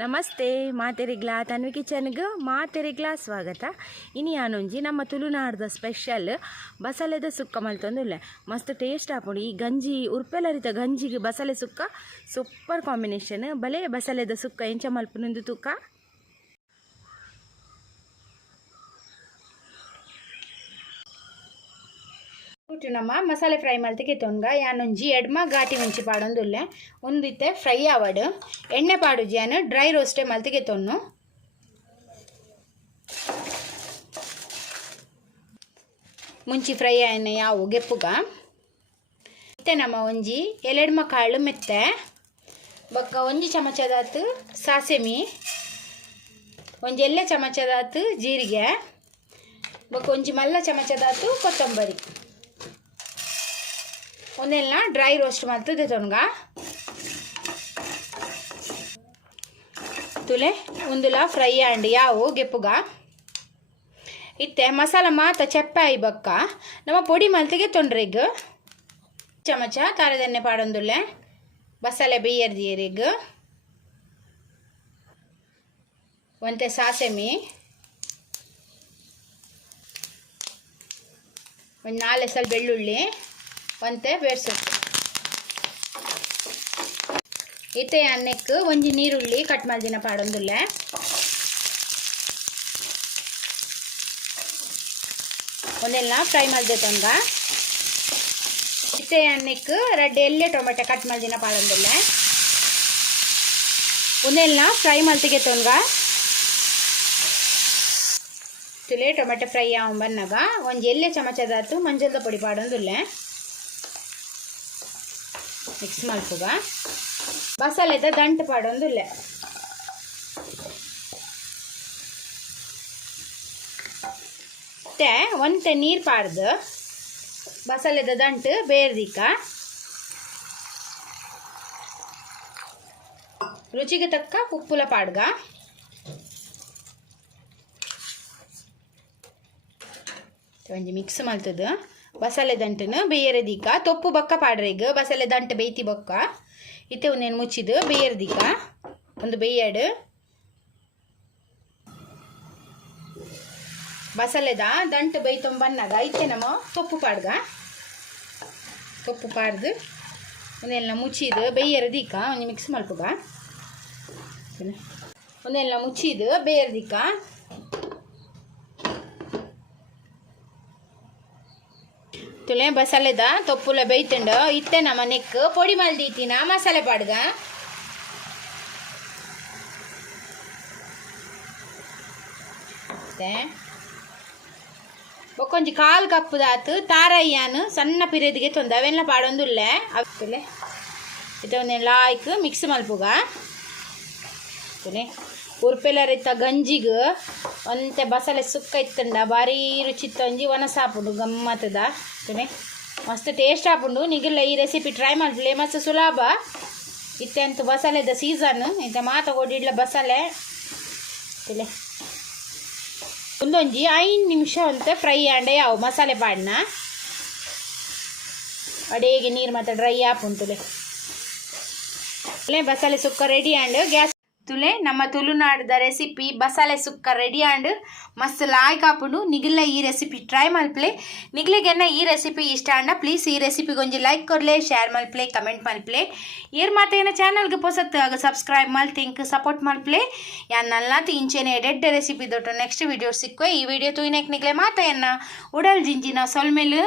ನಮಸ್ತೆ ಮಾತೆರೆಗ್ಲಾ ತನ್ವಿ ಕಿಚನ್ಗೆ ಮಾತೆರೆಗ್ಲಾ ಸ್ವಾಗತ. ಇನಿ ಯಾನೊಂಜಿ ನಮ್ಮ ತುಳುನಾಡ್ದ ಸ್ಪೆಷಲ್ ಬಸಳೆದ ಸುಕ್ಕ ಮಲ್ತೊಂದುಲ್ಲೆ ಮಸ್ತ್ ಟೇಸ್ಟ್ ಆಪುಂಡು. ಈ ಗಂಜಿ ಉರ್ಪೆಲರಿತ ಗಂಜಿಗೆ ಬಸಳೆ ಸುಕ್ಕ ಸೂಪರ್ ಕಾಂಬಿನೇಷನ್. ಬಲೆ ಬಸಳೆದ ಸುಕ್ಕ ಎಂಚ ಮಲ್ಪುನಂದು ತೂಕ ನಮ್ಮ ಮಸಾಲೆ ಫ್ರೈ ಮಲ್ತಿಗೆ ತೊಂಗ ಯಾನೊಂಜಿ ಎಡ್ಮ ಘಾಟಿ ಮುಂಚಿ ಪಾಡೊಂದುಲ್ಲೆ ಒಂದಿತ್ತೆ ಫ್ರೈ ಆವಡ್ ಎಣ್ಣೆ ಪಾಡುಜಿ ಯಾನು ಡ್ರೈ ರೋಸ್ಟೇ ಮಲ್ತಿಗೆ ತೊನ್ನು ಮುಂಚಿ ಫ್ರೈ ಆಯ್ನ ಯಾವು ಗೆಪ್ಪುಗ ಮತ್ತೆ ನಮ್ಮ ಒಂಜಿ ಎಲೆಡ್ಮ ಕಾಳು ಮೆತ್ತೆ ಬೊಕ್ಕ ಒಂಜಿ ಚಮಚದಾತು ಸಾಸೆಮಿ ಒಂಜಿ ಎಲ್ಲೆ ಚಮಚದಾತು ಜೀರಿಗೆ ಬೊಕ್ಕ ಒಂಜಿ ಮಲ್ಲ ಚಮಚದಾತು ಕೊತ್ತಂಬರಿ ಒಂದೆಲ್ಲ ಡ್ರೈ ರೋಸ್ಟ್ ಮಾಡ್ತದೆ ತೊನ್ಗ ತುಲೆ ಒಂದುಲ ಫ್ರೈ ಆಂಡ್ ಯಾವು ಗೆಪ್ಪುಗ ಇತ್ತೆ ಮಸಾಲ ಮಾತ ಚೆಪ್ಪೆ ಆಯಿ ಬಕ್ಕ ನಮ್ಮ ಪೊಡಿ ಮಲ್ತಿಗೆ ತೊಂಡ್ರೆಗ್ ಚಮಚ ಖಾರದೆಣ್ಣೆ ಪಾಡೊಂದುಲ್ಲೆ ಬಸಳೆ ಬೇಯರ್ದಿಯರಿಗ್ ಒಂತೆ ಸಾಸೆಮಿ ಒಂದು 4 ಎಸಲ್ ಬೆಳ್ಳುಳ್ಳಿ ಒಂತೆ ಬೇರ್ಸೊಪ್ಪು ಇತ್ತೆ ಅನ್ನಕ್ಕೆ ಒಂಜಿ ನೀರುಳ್ಳಿ ಕಟ್ ಮಲ್ದಿನ ಪಾಡೊಂದುಲ್ಲೆ ಒಂದೆಲ್ಲ ಫ್ರೈ ಮಲ್ದೆ ತೊಂಗ ಇತ್ತೆ ಅನ್ನಕ್ಕೆ ರೆಡ್ ಎಲ್ಲೆ ಟೊಮೆಟೊ ಕಟ್ ಮಲ್ದಿನ ಪಾಡೊಂದುಲ್ಲೆ ಒಂದೆಲ್ಲ ಫ್ರೈ ಮಲ್ತಿಗೆ ತೊಂಗ ತುಲೆ ಟೊಮೆಟೊ ಫ್ರೈ ಆವ್ ಬನ್ನಗ ಒಂಜಿ ಎಲ್ಲೆ ಚಮಚದಾತು ಮಂಜಲ್ದ ಪೊಡಿ ಪಾಡೊಂದುಲ್ಲೆ ಮಿಕ್ಸ್ ಮಲ್ಪುಗ ಬಸಳೆದ ದಂಟು ಪಾಡೊಂದುಲ್ಲೆ ಮತ್ತೆ ಒಂತೆ ನೀರು ಪಾಡ್ದು ಬಸಳೆದ ದಂಟು ಬೇರ್ದಿಕ್ಕ ರುಚಿಗೆ ತಕ್ಕ ಉಪ್ಪುಲ ಪಾಡ್ಗ ಒಂಜಿ ಮಿಕ್ಸ್ ಮಲ್ತದು ಬಸಳೆ ದಂಟನ್ನು ಬೇಯರದಿಕ್ಕ ತೊಪ್ಪು ಬೊಕ್ಕ ಪಾಡ್ರೆಗ್ ಬಸಳೆ ದಂಟು ಬೇಯ್ತಿ ಬೊಕ್ಕ ಇತ್ತೆ ಒಂದೇನು ಮುಚ್ಚಿದು ಬೇಯರ್ದಿಕ್ಕ ಒಂದು ಬೇಯಡು ಬಸಳೆದ ದಂಟು ಬೇಯ್ತೊಂಬನ್ನಾಗ ಇತ್ತೆ ನಮ್ಮ ತೊಪ್ಪು ಪಾಡ್ಗ ತೊಪ್ಪು ಪಾಡ್ದು ಒಂದೆಲ್ಲ ಮುಚ್ಚಿದು ಬೇಯರದಿಕ್ಕ ಒಂಜಿ ಮಿಕ್ಸ್ ಮಲ್ಪುಗ ಒಂದೆಲ್ಲ ಮುಚ್ಚಿದು ಬೇಯರ್ದಿಕ್ಕ ತುಲೆ ಬಸಳೆದ ತೊಪ್ಪುಲ ಬೇಯ್ತುಂಡು ಇತ್ತೆ ನಮ್ಮ ನೆಕ್ ಪೊಡಿ ಮಲ್ದಿತ್ತಿನ ಮಸಾಲೆ ಪಾಡ್ಗ ಬೊಕ್ಕೊಂಜಿ 1/4 ಕಪ್ ದಾತು ತಾರಯ್ಯಾನು ಸಣ್ಣ ಪಿರೆದಿಗೆ ತೊಂದ ಅವೆಲ್ಲ ಪಾಡೊಂದುಲ್ಲೆ ತುಲೆ ಇತ್ತೆ ಒಂದೆಲ್ಲ ಲಾಯ್ಕ್ ಮಿಕ್ಸ್ ಮಲ್ಪುಗ ತುಲೆ ಉರ್ಪೆಲರಿತ್ತ ಗಂಜಿಗೆ ಒಂತೆ ಬಸಳೆ ಸುಕ್ಕ ಇತ್ತಂಡ ಭಾರಿ ರುಚಿತ್ತ ಒಂಜಿ ಒನಸಾಪುಂಡು ಗಮ್ಮತ್ತದ ತುಲೆ ಮಸ್ತ್ ಟೇಸ್ಟ್ ಆಪುಂಡು ನಿಗಲ್ಲ ಈ ರೆಸಿಪಿ ಟ್ರೈ ಮಾಡ್ಲಿ ಮಸ್ತ್ ಸುಲಭ ಇತ್ತೆ ಅಂತ ಬಸಳೆದ ಸೀಸನ್ ಇಂತ ಮಾತ ಕೊಡಿಡ್ಲ ಬಸಳೆ ತುಲೆ ಒಂದೊಂಜಿ 5 ನಿಮಿಷ ಅಂತ ಫ್ರೈ ಆಂಡೆ ಯಾವು ಮಸಾಲೆ ಪಾಡ್ನ ಅಡೇಗೆ ನೀರು ಮತ್ತು ಡ್ರೈ ಆಪುಂಟುಲೆ ಬಸಳೆ ಸುಕ್ಕ ರೆಡಿ ಆಂಡ್ ಗ್ಯಾಸ್ ತುಲೆ ನಮ್ಮ ತುಳುನಾಡ್ದ ರೆಸಿಪಿ ಬಸಳೆ ಸುಕ್ಕ ರೆಡಿ ಆಂಡ್ ಮಸ್ತ್ ಲಾಯ್ಕ್ ಆಪುಂಡು ನಿಗಲ ಈ ರೆಸಿಪಿ ಟ್ರೈ ಮಲ್ಪ್ಲೆ ನಿಗ್ಲಿಗೆನ್ನ ಈ ರೆಸಿಪಿ ಇಷ್ಟ ಅಂಡ ಪ್ಲೀಸ್ ಈ ರೆಸಿಪಿಗೆ ಒಂಜಿ ಲೈಕ್ ಕೊರ್ಲೆ ಶೇರ್ ಮಲ್ಪ್ಲೆ ಕಮೆಂಟ್ ಮಲ್ಪ್ಲೆ ಏರ್ ಮಾತೇನ ಚಾನಲ್ಗೆ ಪೊಸತ್ ಆಗ ಸಬ್ಸ್ಕ್ರೈಬ್ ಮಲ್ತಿಂಕ್ ಸಪೋರ್ಟ್ ಮಲ್ಪ್ಲೆ ಯಾನ್ ನಲ್ಲಾತಿ ಇಂಚೆನೆ ಎಡೆಡ್ಡೆ ರೆಸಿಪಿ ದೊಟ್ಟು ನೆಕ್ಸ್ಟ್ ವಿಡಿಯೋ ಸಿಕ್ಕುವೆ ಈ ವಿಡಿಯೋ ತೂಯಿನೆಕ್ ನಿಗ್ಲೆ ಮಾತೆಯನ್ನ ಉಡಲ್ ಜಿಂಜಿನ ಸೊಲ್ಮೆಲು